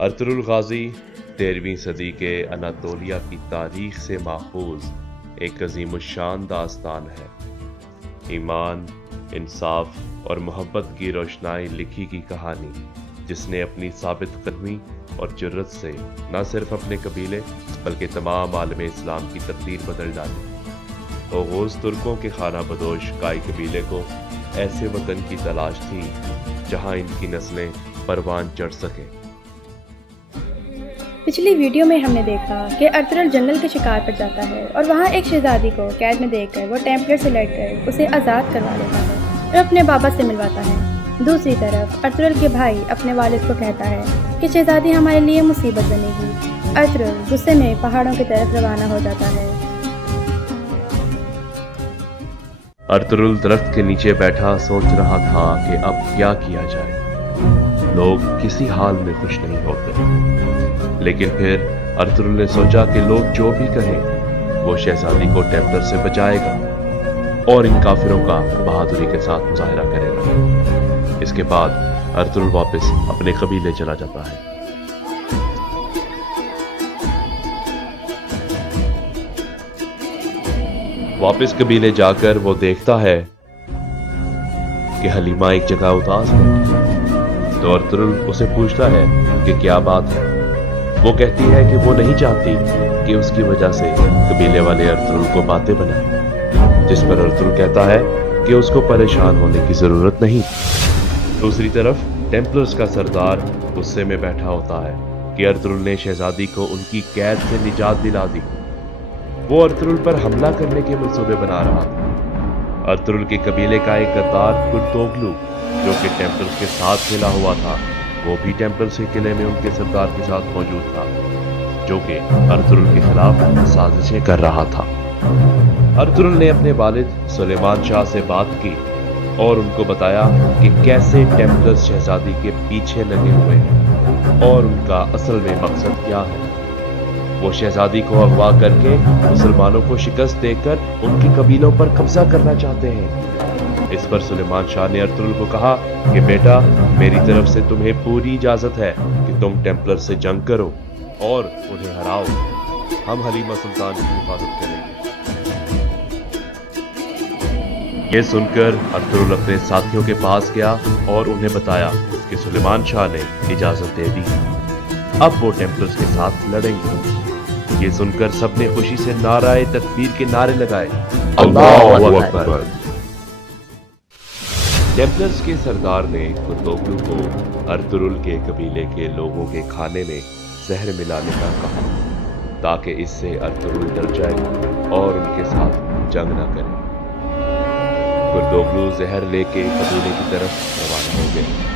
Ertugrul Ghazi 13ویں صدی کے Anatolia کی تاریخ سے ماخوذ ایک عظیم الشان داستان ہے۔ ایمان، انصاف اور محبت کی روشنائی لکھی کی کہانی، جس نے اپنی ثابت قدمی اور جرت سے نہ صرف اپنے قبیلے بلکہ تمام عالم اسلام کی تقدیر بدل ڈالی۔ اوغوز ترکوں کے خانہ بدوش کائی قبیلے کو ایسے وطن کی تلاش تھی جہاں ان کی نسلیں پروان چڑھ سکیں۔ پچھلی ویڈیو میں ہم نے دیکھا کہ ارطغرل جنگل کے شکار پر جاتا ہے اور وہاں ایک شہزادی کو قید میں دیکھ کر وہ ٹیمپلر سے لڑ کر اسے آزاد کروا لیتا ہے اور اپنے بابا سے ملواتا ہے۔ دوسری طرف ارطغرل کے بھائی اپنے والد کو کہتا ہے کہ شہزادی ہمارے لیے مصیبت بنے گی۔ ارطغرل غصے میں پہاڑوں کی طرف روانہ ہو جاتا ہے۔ ارطغرل درخت کے نیچے بیٹھا سوچ رہا تھا کہ اب کیا کیا جائے۔ لوگ کسی حال میں خوش نہیں ہوتے، لیکن پھر ارطغرل نے سوچا کہ لوگ جو بھی کہیں وہ شہزادی کو ٹیمپلر سے بچائے گا اور ان کافروں کا بہادری کے ساتھ مظاہرہ کرے گا۔ اس کے بعد ارطغرل واپس اپنے قبیلے چلا جاتا ہے۔ واپس قبیلے جا کر وہ دیکھتا ہے کہ حلیمہ ایک جگہ اداس بیٹھی ہے، تو ارطغرل اسے پوچھتا ہے کہ کیا بات ہے۔ وہ کہتی ہے کہ وہ نہیں چاہتی کہ اس کی وجہ سے قبیلے والے ارطغرل کو باتیں بنائیں، جس پر ارطغرل کہتا ہے کہ اس کو پریشان ہونے کی ضرورت نہیں۔ دوسری طرف ٹیمپلرز کا سردار غصے میں بیٹھا ہوتا ہے کہ ارطغرل نے شہزادی کو ان کی قید سے نجات دلا دی۔ وہ ارطغرل پر حملہ کرنے کے منصوبے بنا رہا تھا۔ ارطغرل کے قبیلے کا ایک غدار کرتوغلو جو کہ ٹیمپلرز کے ساتھ کھلا ہوا تھا، وہ بھی ٹیمپلرز کے قلعے میں ان کے سردار کے ساتھ موجود تھا، جو کہ ارطغرل کے خلاف سازشیں کر رہا تھا۔ ارطغرل نے اپنے والد سلیمان شاہ سے بات کی اور ان کو بتایا کہ کیسے ٹیمپلرز شہزادی کے پیچھے لگے ہوئے ہیں اور ان کا اصل میں مقصد کیا ہے۔ وہ شہزادی کو اغوا کر کے مسلمانوں کو شکست دے کر ان کے قبیلوں پر قبضہ کرنا چاہتے ہیں۔ اس پر سلیمان شاہ نے ارطغرل کو کہا کہ بیٹا، میری طرف سے تمہیں پوری اجازت ہے کہ تم ٹیمپلر سے جنگ کرو اور انہیں ہراؤ۔ ہم حلیمہ سلطان کی حفاظت کریں گے۔ یہ سن کر ارطغرل اپنے ساتھیوں کے پاس گیا اور انہیں بتایا کہ سلیمان شاہ نے اجازت دے دی، اب وہ ٹیمپلرز کے ساتھ لڑیں گے۔ یہ سن کر سب نے خوشی سے نعرہ تکبیر کے نعرے لگائے، اللہ اکبر۔ ٹیمپلرز کے سردار نے کرتوغلو کو ارطغرل کے قبیلے کے لوگوں کے کھانے میں زہر ملانے کا کہا تاکہ اس سے ارطغرل ڈر جائے اور ان کے ساتھ جنگ نہ کرے۔ کرتوغلو زہر لے کے قبیلے کی طرف روانہ ہو گئے۔